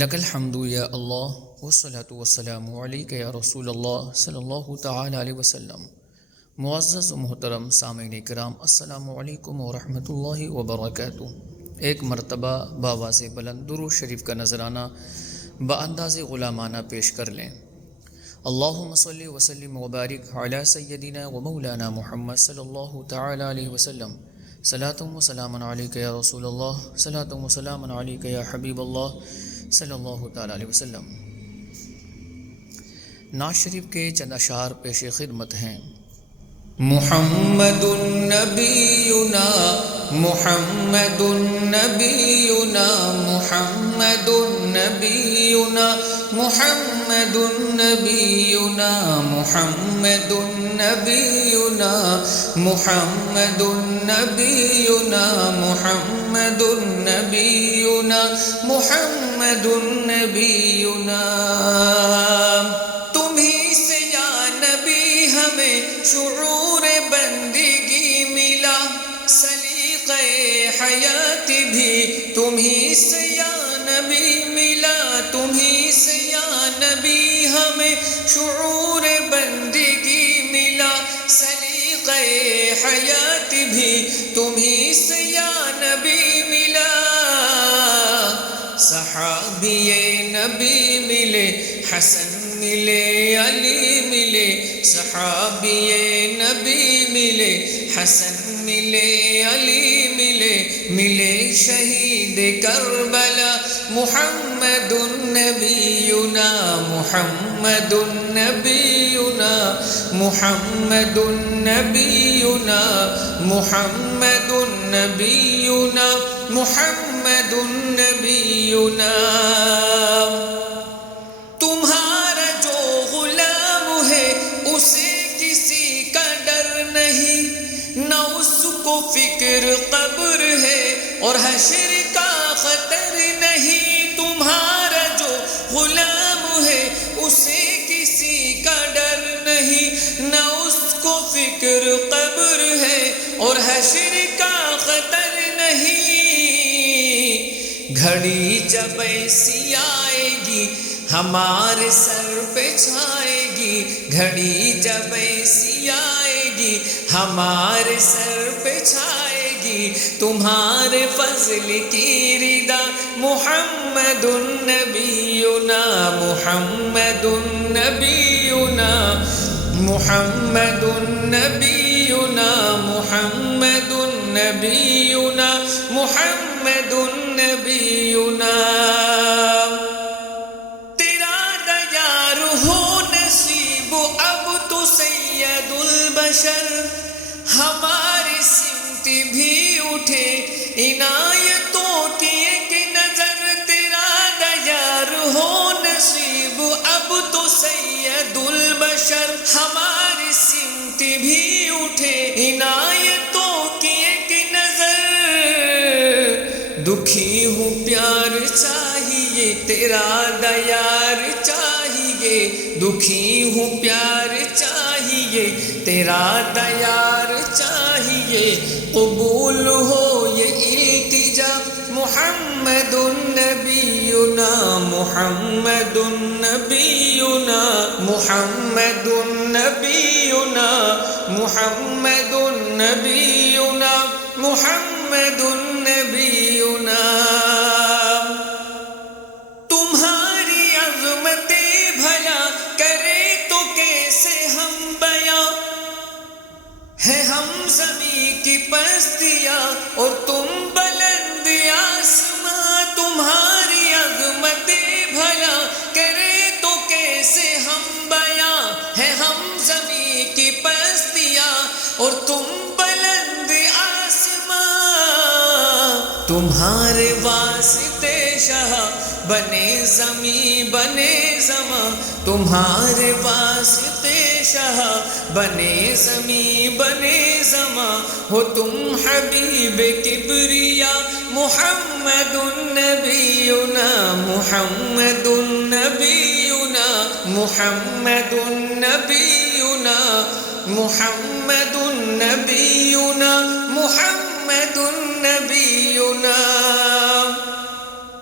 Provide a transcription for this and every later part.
لک الحمد یا اللہ والصلاة والسلام علیک یا رسول اللہ صلی اللہ تعالی علیہ وسلم۔ معزز و محترم سامعین کرام، السلام علیکم ورحمۃ اللہ وبرکاتہ۔ ایک مرتبہ باواز بلند درود شریف کا نذرانہ بانداز غلامانہ پیش کر لیں۔ اللہم صلی وسلم وبارک علی سیدنا و مولانا محمد صلی اللہ تعالی علیہ وسلم۔ صلاۃ و سلام علیک یا رسول اللہ، صلاۃ و سلام علیک یا حبیب اللہ صلی اللہ تعالی علیہ وسلم۔ نعت شریف کے چند اشعار پیش خدمت ہیں۔ محمد نبینا محمد نبینا محمد نبینا محمد نبینا محمد نبینا محمد نبینا محمد نبینا محمد نبینا۔ تمہیں سے یا نبی ہمیں شعور بندگی ملا، سلیقہ حیات بھی تمہیں سے یا نبی ملا، تمہیں سے یا نبی ہمیں شعور بندگی ملا، سلیقہ حیات بھی تمہیں سے یا نبی ملا۔ صحابی نبی ملے، حسن ملے، علی ملے، صحابی نبی ملے، حسن ملے، علی ملے، ملے شہید کربلا محمد نبینا محمد نبینا محمد نبینا محمد نبینا محمد نبینا۔ تمہارا جو غلام ہے اسے کسی کا ڈر نہیں، نہ اس کو فکر قبر ہے اور حشر کا خطر نہیں۔ تمہارا جو غلام ہے اسے کسی کا ڈر نہیں، نہ اس کو فکر قبر ہے اور حشر کا خطر نہیں۔ گھڑی جب ایسی آئے گی ہمارے سر پہ چھائے گی، گھڑی جب ایسی آئے گی ہمارے سر پہ چھائے گی، تمہارے فضل کی ردا محمد نبینا محمد نبینا محمد نبینا محمد نبینا محمد نبینا۔ ہماری سمت بھی اٹھے عنایتوں کی ایک نظر، تیرا دیار ہو نصیب اب تو سید البشر۔ ہماری سمت بھی اٹھے عنایتوں کی ایک نظر، دکھی ہوں پیار چاہیے تیرا دیار چاہیے، دکھی ہوں پیار چاہیے تیرا دیار چاہیے، قبول ہو یہ التجا محمد نبینا محمد نبینا محمد نبینا محمد نبینا محمد نبینا۔ تمہاری عظمت بھلا کرے تو کیسے ہم بیاں، ہے ہم زمین کی پستیاں اور تم بلند آسماں۔ تمہاری عظمت بھلا کرے تو کیسے ہم بیاں، ہے ہم زمین کی پستیاں اور تم بلند آسماں۔ تمہارے واسطے شاہ بنے زمیں بنے زماں، تمہارے واسطے شاہ بنے زمیں بنے زماں، ہو تم حبیب کبریا محمد نبینا محمد نبینا محمد نبینا محمد نبینا محمد نبینا۔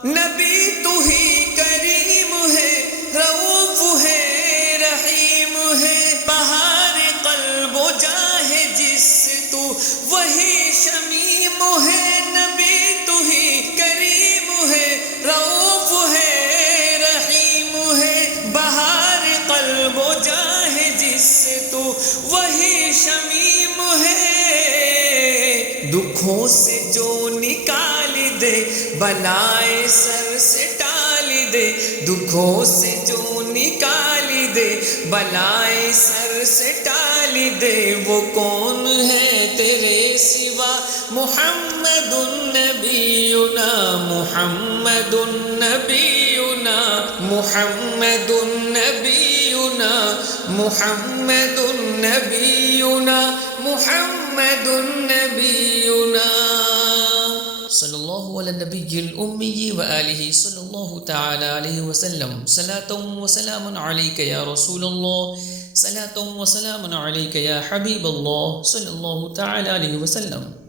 نبی تو ہی دکھوں سے جو نکال دے، بلائے سر سے ٹال دے، دکھوں سے جو نکال دے، بلائے سر سے ٹال دے، وہ کون ہے تیرے سوا؟ محمد النبینا، محمد النبینا، محمد النبینا، محمد النبینا، محمد النبینا۔ صلی اللہ علی النبی الامی وآلہ صلی اللہ تعالی علیہ وسلم۔ صلاۃ و سلام علیک یا رسول اللہ، صلاۃ و سلام علیک یا حبیب اللہ، صلی اللہ تعالی علیہ وسلم۔